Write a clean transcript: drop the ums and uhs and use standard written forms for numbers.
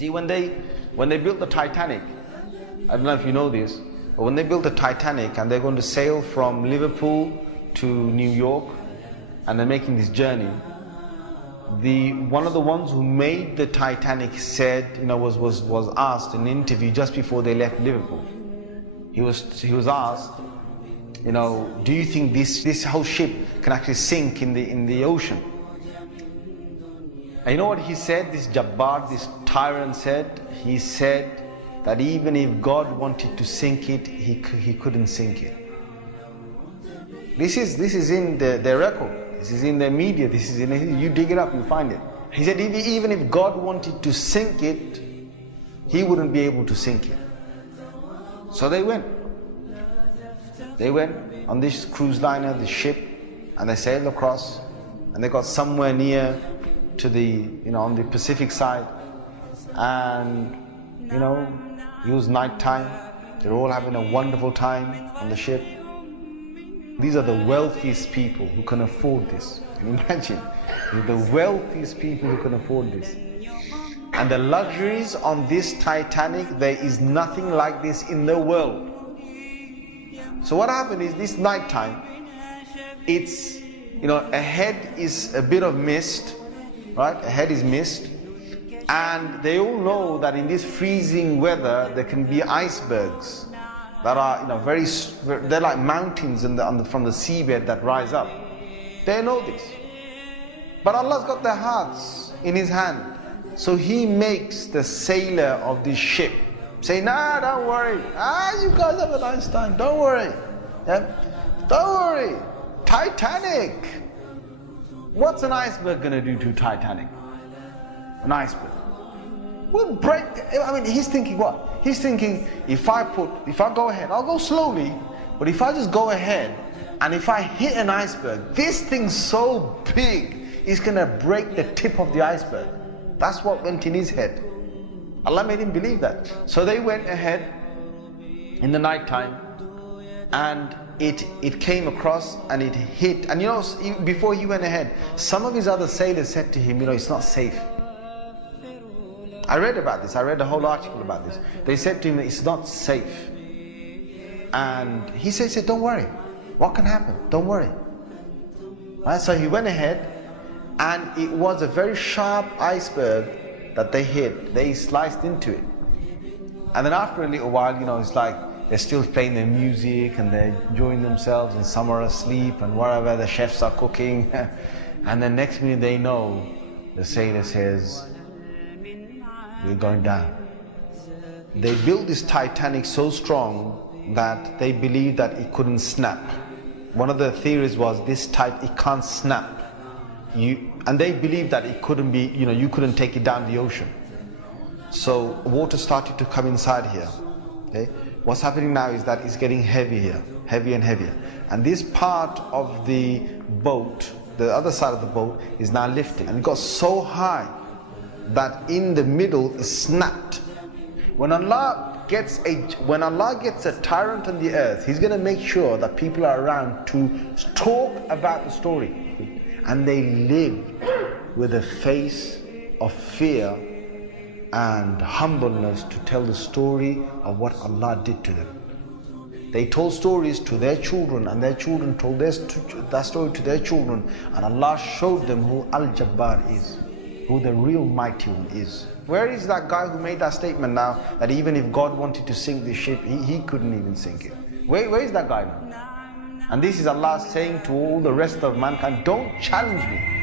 See, when they built the Titanic, I don't know if you know this, but when they built the Titanic and they're going to sail from Liverpool to New York, and they're making this journey, one of the ones who made the Titanic said, was asked in an interview just before they left Liverpool. He was asked, do you think this whole ship can actually sink in the ocean? And you know what he said? This Jabbar, this tyrant said. He said that even if God wanted to sink it, he couldn't sink it. This is in their record. This is in their media. This is you dig it up, you find it. He said even if God wanted to sink it, he wouldn't be able to sink it. So they went. They went on this cruise liner, this ship, and they sailed across, and they got somewhere near to the, on the Pacific side, and it was night time. They're all having a wonderful time on the ship. These are the wealthiest people who can afford this. Can you imagine? They're the wealthiest people who can afford this. And the luxuries on this Titanic, there is nothing like this in the world. So what happened is, this night time, it's, ahead is a bit of mist, right? Ahead is mist. And they all know that in this freezing weather, there can be icebergs that are, they're like mountains from the seabed that rise up. They know this. But Allah's got their hearts in His hand. So He makes the sailor of this ship say, nah, don't worry. You guys have a nice time. Don't worry. Yeah? Don't worry. Titanic. What's an iceberg going to do to Titanic? An iceberg will break. He's thinking what? He's thinking, if I go ahead, I'll go slowly, but if I just go ahead and if I hit an iceberg, this thing's so big, it's going to break the tip of the iceberg. That's what went in his head. Allah made him believe that. So they went ahead in the night time, and it came across and it hit. And before he went ahead, some of his other sailors said to him, it's not safe. I read about this. I read a whole article about this. They said to him, it's not safe. And he said, don't worry. What can happen? Don't worry. Right? So he went ahead, and it was a very sharp iceberg that they hit. They sliced into it. And then after a little while, it's like they're still playing their music and they're enjoying themselves, and some are asleep and wherever the chefs are cooking. And then next minute they know, the sailor says, we're going down. They built this Titanic so strong that they believed that it couldn't snap. One of the theories was it can't snap. And they believed that it couldn't be, you couldn't take it down the ocean. So water started to come inside here. Okay? What's happening now is that it's getting heavier, heavier and heavier. And this part of the boat, the other side of the boat, is now lifting. And it got so high that in the middle is snapped. When Allah gets a tyrant on the earth, He's going to make sure that people are around to talk about the story. And they lived with a face of fear and humbleness to tell the story of what Allah did to them. They told stories to their children, and their children told that story to their children, and Allah showed them who Al-Jabbar is, who the real mighty one is. Where is that guy who made that statement now, that even if God wanted to sink this ship, he couldn't even sink it? Where is that guy now? And this is Allah saying to all the rest of mankind, don't challenge me.